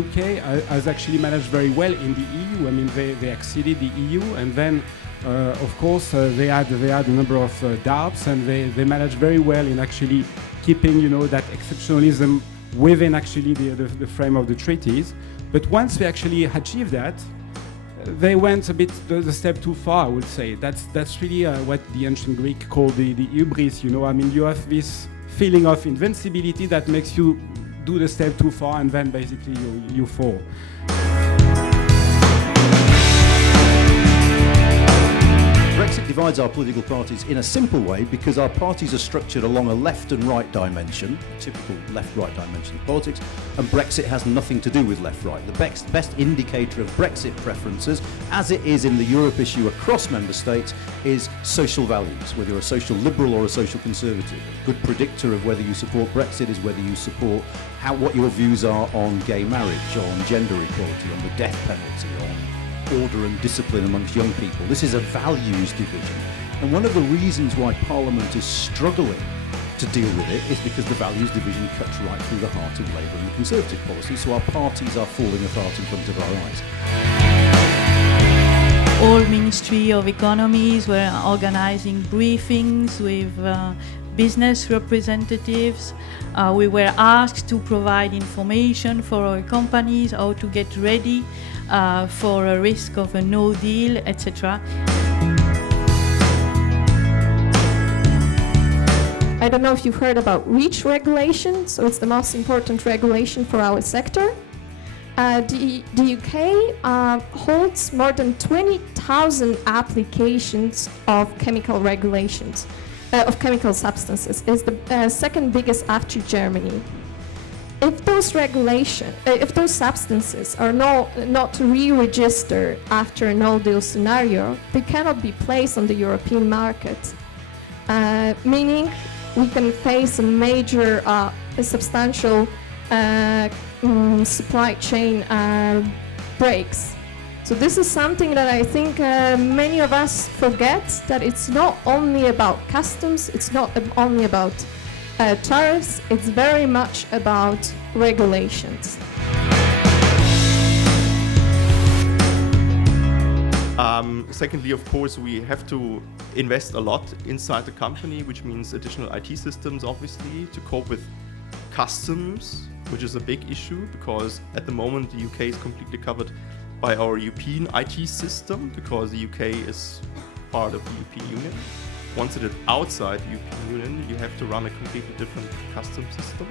UK has actually managed very well in the EU. I mean, they exceeded the EU, and then, of course, they had a number of doubts, and they managed very well in actually keeping, that exceptionalism within actually the frame of the treaties. But once they actually achieved that, they went a bit the step too far, I would say. That's really what the ancient Greek called the hubris. I mean, you have this feeling of invincibility that makes you do the step too far, and then basically you fall. Brexit divides our political parties in a simple way because our parties are structured along a left and right dimension, a typical left-right dimension of politics, and Brexit has nothing to do with left-right. The best indicator of Brexit preferences, as it is in the Europe issue across member states, is social values, whether you're a social liberal or a social conservative. A good predictor of whether you support Brexit is whether you support what your views are on gay marriage, on gender equality, on the death penalty, on order and discipline amongst young people. This is a values division. And one of the reasons why Parliament is struggling to deal with it is because the values division cuts right through the heart of Labour and the Conservative policy, so our parties are falling apart in front of our eyes. All Ministry of Economies were organizing briefings with business representatives. We were asked to provide information for our companies, how to get ready for a risk of a no deal, etc. I don't know if you've heard about REACH regulation, so it's the most important regulation for our sector. The UK holds more than 20,000 applications of chemical regulations, of chemical substances. It's the second biggest after Germany. If those substances are not re-registered after a no-deal scenario, they cannot be placed on the European market, meaning we can face a major, substantial supply chain breaks. So this is something that I think many of us forget, that it's not only about customs, it's not only about tariffs, it's very much about regulations. Secondly, of course, we have to invest a lot inside the company, which means additional IT systems, obviously, to cope with customs, which is a big issue because at the moment the UK is completely covered by our European IT system because the UK is part of the European Union. Once it is outside the European Union, you have to run a completely different customs system.